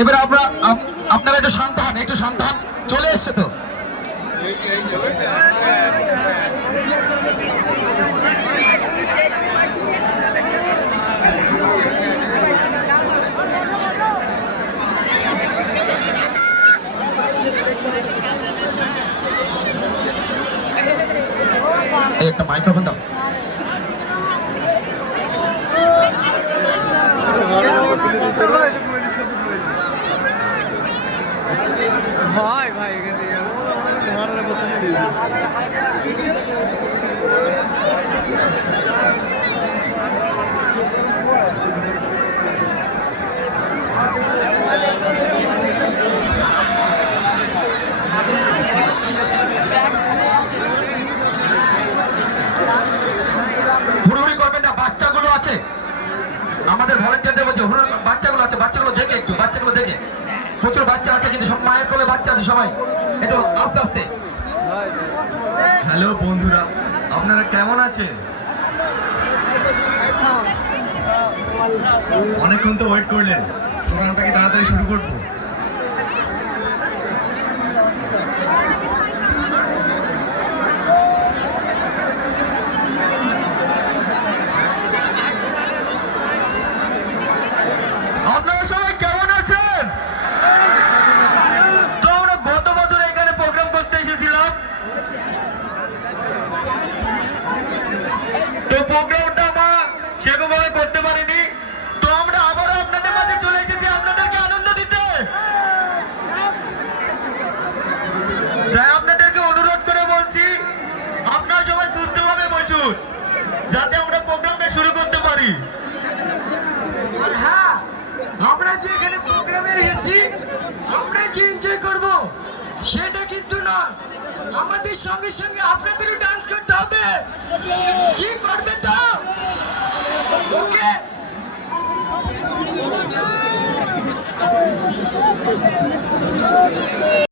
এবার আপনারা একটু শান্ত হন, একটু শান্ত হন, চলে এসছে তো। একটা মাইক্রোফোন দাও। ভাই ভাই হুড়ুহুড়ি করবেন না, বাচ্চাগুলো আছে আমাদের ভলেন্টিয়ারদের বলছে, বাচ্চাগুলো আছে, বাচ্চাগুলো দেখে একটু, বাচ্চাগুলো দেখে, প্রচুর বাচ্চা আছে কিন্তু সব মায়ের কোলে বাচ্চা আছে, সবাই একটু আস্তে আস্তে। হ্যালো বন্ধুরা, আপনারা কেমন আছেন? অনেকক্ষণ তো ওয়েট করলেন, প্রোগ্রামটাকে তাড়াতাড়ি শুরু করবো। আপনারা সবাই কেমন আছেন? তো আমরা গত বছর এখানে প্রোগ্রাম করতে এসেছিলাম, তো প্রোগ্রামটা আমরা সেরকমভাবে করতে পারিনি, তো আমরা আবারও আপনাদের মাঝে চলে এসেছি আপনাদেরকে আনন্দ দিতে। তাই আপনাদেরকে অনুরোধ করে বলছি, আপনারা সবাই সুস্থভাবে বসুন যাতে আমরা প্রোগ্রামটা শুরু করতে পারি। আর হ্যাঁ, আমরা যে এখানে প্রোগ্রামে এসেছি, আমরা যে এনজয় করব সেটা কিন্তু না, আমাদের সঙ্গে সঙ্গে আপনাদেরও ডান্স করতে হবে। কি করবে তো? ওকে।